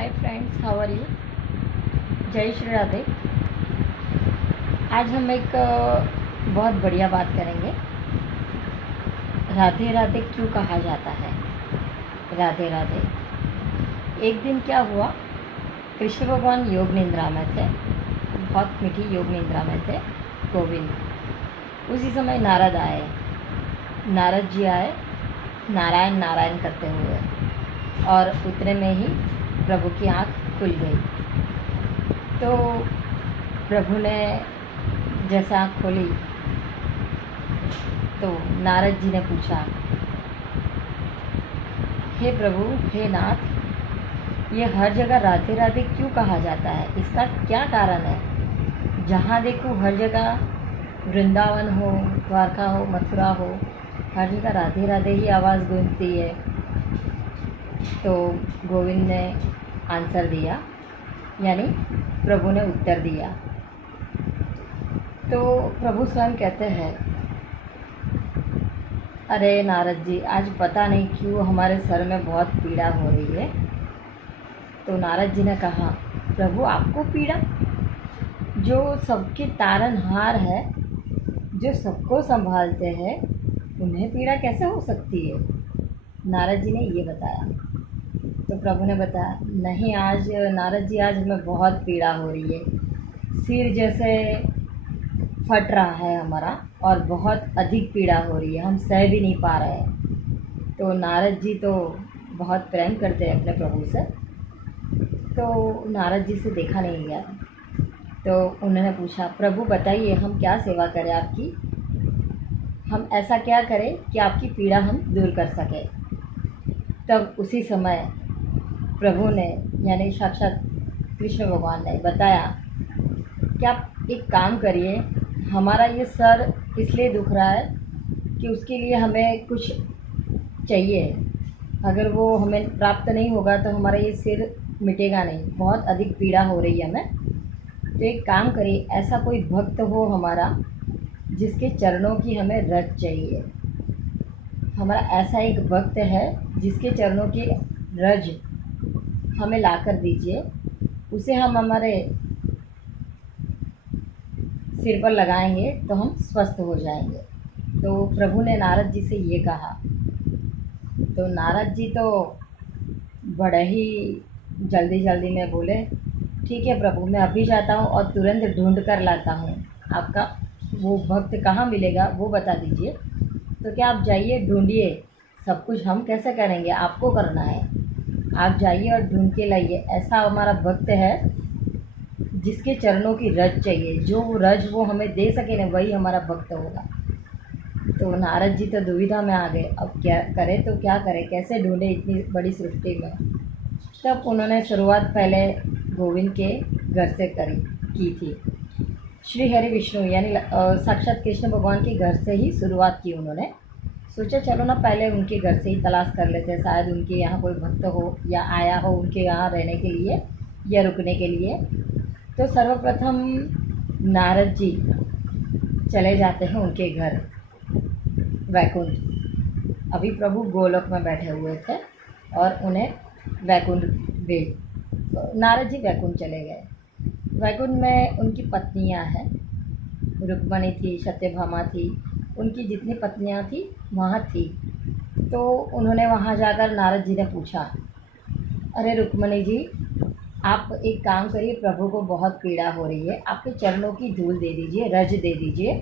Hi friends, how are you. जय श्री राधे। आज हम एक बहुत बढ़िया बात करेंगे। राधे राधे क्यों कहा जाता है। राधे राधे। एक दिन क्या हुआ, कृष्ण भगवान योग निद्रा में थे, बहुत मीठी योग निद्रा में थे गोविंद। उसी समय नारद आए, नारद जी आए नारायण नारायण करते हुए, और उतने में ही प्रभु की आँख खुल गई। तो प्रभु ने जैसे आँख खोली तो नारद जी ने पूछा, हे प्रभु, हे नाथ, ये हर जगह राधे राधे क्यों कहा जाता है, इसका क्या कारण है। जहाँ देखो हर जगह वृंदावन हो, द्वारका हो, मथुरा हो, हर जगह राधे राधे ही आवाज़ गूंजती है। तो गोविंद ने आंसर दिया, यानी प्रभु ने उत्तर दिया। तो प्रभु स्वयं कहते हैं, अरे नारद जी, आज पता नहीं क्यों हमारे सर में बहुत पीड़ा हो रही है। तो नारद जी ने कहा, प्रभु आपको पीड़ा? जो सबके तारनहार है, जो सबको संभालते हैं, उन्हें पीड़ा कैसे हो सकती है। नारद जी ने ये बताया। तो प्रभु ने बताया, नहीं आज नारद जी, आज हमें बहुत पीड़ा हो रही है, सिर जैसे फट रहा है हमारा, और बहुत अधिक पीड़ा हो रही है, हम सह भी नहीं पा रहे हैं। तो नारद जी तो बहुत प्रेम करते हैं अपने प्रभु से, तो नारद जी से देखा नहीं गया। तो उन्होंने पूछा, प्रभु बताइए हम क्या सेवा करें आपकी, हम ऐसा क्या करें कि आपकी पीड़ा हम दूर कर सकें। तब उसी समय प्रभु ने, यानी साक्षात कृष्ण भगवान ने बताया कि आप एक काम करिए, हमारा ये सर इसलिए दुख रहा है कि उसके लिए हमें कुछ चाहिए, अगर वो हमें प्राप्त नहीं होगा तो हमारा ये सिर मिटेगा नहीं, बहुत अधिक पीड़ा हो रही है हमें। तो एक काम करिए, ऐसा कोई भक्त हो हमारा जिसके चरणों की हमें रज चाहिए। हमारा ऐसा एक भक्त है जिसके चरणों की रज हमें ला कर दीजिए, उसे हम हमारे सिर पर लगाएंगे तो हम स्वस्थ हो जाएंगे। तो प्रभु ने नारद जी से ये कहा। तो नारद जी तो बड़े ही जल्दी जल्दी में बोले, ठीक है प्रभु, मैं अभी जाता हूँ और तुरंत ढूंढ कर लाता हूँ, आपका वो भक्त कहाँ मिलेगा वो बता दीजिए। तो क्या आप जाइए, ढूंढिए, सब कुछ हम कैसे करेंगे, आपको करना है, आप जाइए और ढूंढ के लाइए। ऐसा हमारा भक्त है जिसके चरणों की रज चाहिए, जो रज वो हमें दे सके ना, वही हमारा भक्त होगा। तो नारद जी तो दुविधा में आ गए, अब क्या करें, तो क्या करें, कैसे ढूंढे इतनी बड़ी सृष्टि में। तब उन्होंने शुरुआत पहले गोविंद के घर से की थी। श्री हरि विष्णु यानी साक्षात कृष्ण भगवान के घर से ही शुरुआत की उन्होंने। सोचा चलो ना पहले उनके घर से ही तलाश कर लेते हैं, शायद उनके यहाँ कोई भक्त हो या आया हो उनके यहाँ रहने के लिए या रुकने के लिए। तो सर्वप्रथम नारद जी चले जाते हैं उनके घर वैकुंठ। अभी प्रभु गोलोक में बैठे हुए थे और उन्हें वैकुंठ नारद जी वैकुंठ चले गए। वैकुंठ में उनकी पत्नियां हैं, रुक्मणी थी, सत्यभामा थी, उनकी जितनी पत्नियां थी वहाँ थी। तो उन्होंने वहाँ जाकर नारद जी ने पूछा, अरे रुक्मणी जी, आप एक काम करिए, प्रभु को बहुत पीड़ा हो रही है, आपके चरणों की धूल दे दीजिए, रज दे दीजिए।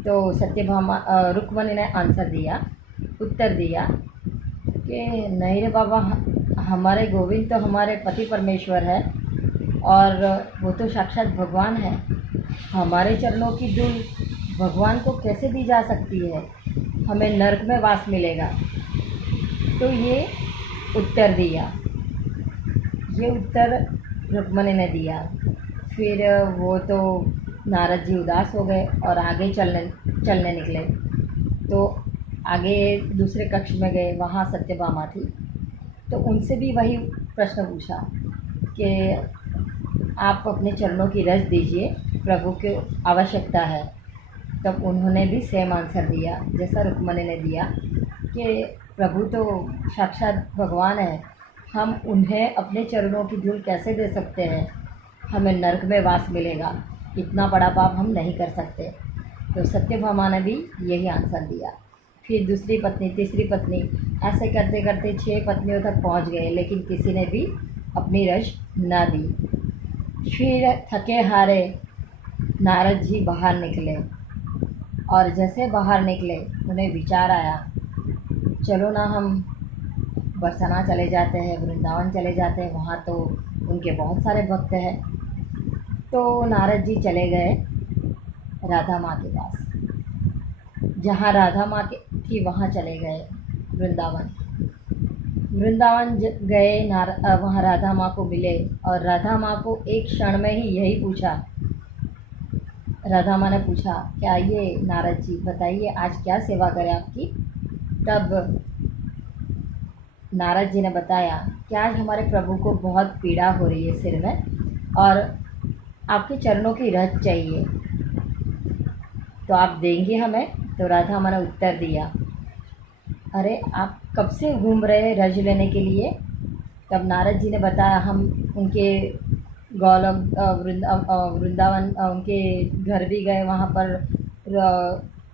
तो सत्यभामा रुक्मणी ने आंसर दिया, उत्तर दिया कि नहीं रे बाबा, हमारे गोविंद तो हमारे पति परमेश्वर है और वो तो साक्षात भगवान है, हमारे चरणों की धूल भगवान को कैसे दी जा सकती है, हमें नरक में वास मिलेगा। तो ये उत्तर दिया, ये उत्तर रुक्मणी ने दिया। फिर वो तो नारद जी उदास हो गए और आगे चलने निकले। तो आगे दूसरे कक्ष में गए, वहाँ सत्यभामा थी। तो उनसे भी वही प्रश्न पूछा कि आप अपने चरणों की रज दीजिए, प्रभु की आवश्यकता है। तब उन्होंने भी सेम आंसर दिया जैसा रुक्मणी ने दिया कि प्रभु तो साक्षात भगवान है, हम उन्हें अपने चरणों की धूल कैसे दे सकते हैं? हमें नरक में वास मिलेगा, इतना बड़ा पाप हम नहीं कर सकते। तो सत्यभामा ने भी यही आंसर दिया। फिर दूसरी पत्नी, तीसरी पत्नी, ऐसे करते करते 6 पत्नियों तक पहुंच गए, लेकिन किसी ने भी अपनी रज न दी। फिर थके हारे नारद जी बाहर निकले, और जैसे बाहर निकले उन्हें विचार आया, चलो ना हम बरसाना चले जाते हैं, वृंदावन चले जाते हैं, वहाँ तो उनके बहुत सारे भक्त हैं। तो नारद जी चले गए राधा माँ के पास, जहाँ राधा माँ के थी वहाँ चले गए वृंदावन। वृंदावन गए, वहाँ राधा माँ को मिले, और राधा माँ को एक क्षण में ही यही पूछा। राधा माँ ने पूछा, क्या ये नारद जी बताइए आज क्या सेवा करें आपकी? तब नारद जी ने बताया कि आज हमारे प्रभु को बहुत पीड़ा हो रही है सिर में, और आपके चरणों की रज चाहिए, तो आप देंगे हमें? तो राधा माँ ने उत्तर दिया, अरे आप कब से घूम रहे हैं रज लेने के लिए? तब नारद जी ने बताया, हम उनके वृंदावन उनके घर भी गए, वहाँ पर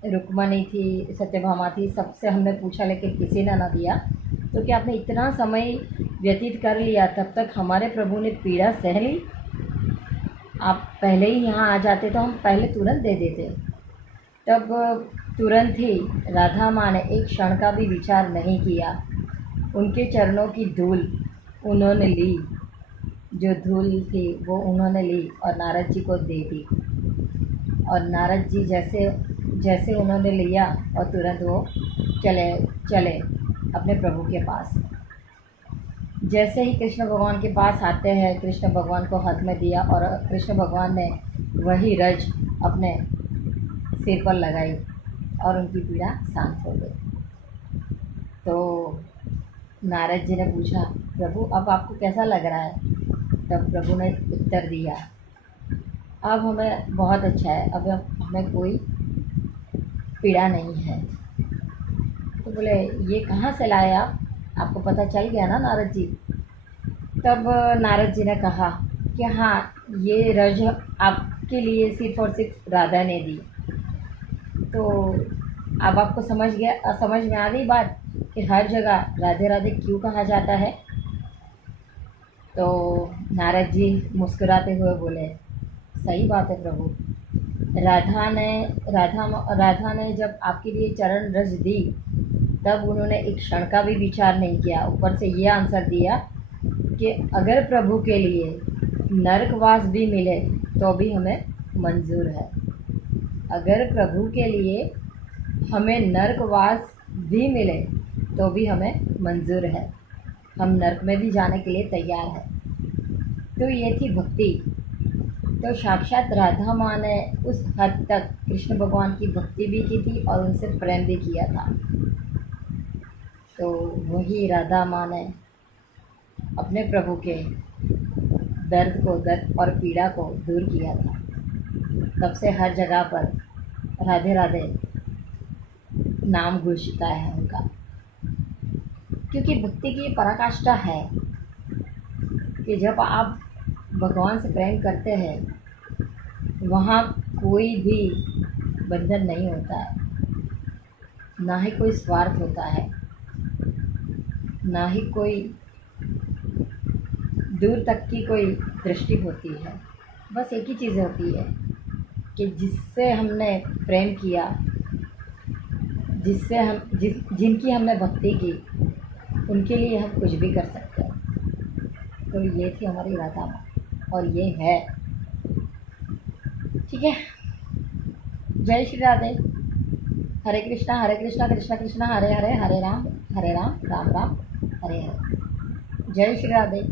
रुक्मणी थी, सत्यभामा थी, सबसे हमने पूछा लेकिन किसी ने ना दिया। तो क्या आपने इतना समय व्यतीत कर लिया, तब तक हमारे प्रभु ने पीड़ा सह ली? आप पहले ही यहाँ आ जाते तो हम पहले तुरंत दे देते। तब तुरंत ही राधा माँ ने एक क्षण का भी विचार नहीं किया, उनके चरणों की धूल उन्होंने ली, जो धूल थी वो उन्होंने ली और नारद जी को दे दी। और नारद जी जैसे जैसे उन्होंने लिया, और तुरंत वो चले अपने प्रभु के पास। जैसे ही कृष्ण भगवान के पास आते हैं, कृष्ण भगवान को हाथ में दिया, और कृष्ण भगवान ने वही रज अपने सिर पर लगाई, और उनकी पीड़ा शांत हो गई। तो नारद जी ने पूछा, प्रभु अब आपको कैसा लग रहा है? तब प्रभु ने उत्तर दिया, अब हमें बहुत अच्छा है, अब हमें कोई पीड़ा नहीं है। तो बोले, ये कहाँ से लाए आप? आपको पता चल गया ना नारद जी? तब नारद जी ने कहा कि हाँ, ये रज आपके लिए सिर्फ और सिर्फ राधा ने दी। तो अब आपको समझ में आ गई बात कि हर जगह राधे राधे क्यों कहा जाता है? तो नारद जी मुस्कुराते हुए बोले, सही बात है प्रभु, राधा ने जब आपके लिए चरण रज दी, तब उन्होंने एक क्षण का भी विचार नहीं किया, ऊपर से ये आंसर दिया कि अगर प्रभु के लिए नरकवास भी मिले तो भी हमें मंजूर है। अगर प्रभु के लिए हमें नरकवास भी मिले तो भी हमें मंजूर है, हम नरक में भी जाने के लिए तैयार हैं। तो ये थी भक्ति। तो साक्षात राधा माँ ने उस हद तक कृष्ण भगवान की भक्ति भी की थी और उनसे प्रेम भी किया था। तो वही राधा माँ ने अपने प्रभु के दर्द और पीड़ा को दूर किया था। तब से हर जगह पर राधे राधे नाम घोषिता है उनका, क्योंकि भक्ति की पराकाष्ठा है कि जब आप भगवान से प्रेम करते हैं, वहाँ कोई भी बंधन नहीं होता है, ना ही कोई स्वार्थ होता है, ना ही कोई दूर तक की कोई दृष्टि होती है। बस एक ही चीज़ होती है कि जिससे हमने प्रेम किया, जिनकी हमने भक्ति की, उनके लिए हम कुछ भी कर सकते हैं। तो ये थी हमारी राधा माँ, और ये है, ठीक है। जय श्री राधे। हरे कृष्णा कृष्णा कृष्णा हरे हरे, हरे राम राम राम हरे हरे। जय श्री राधे।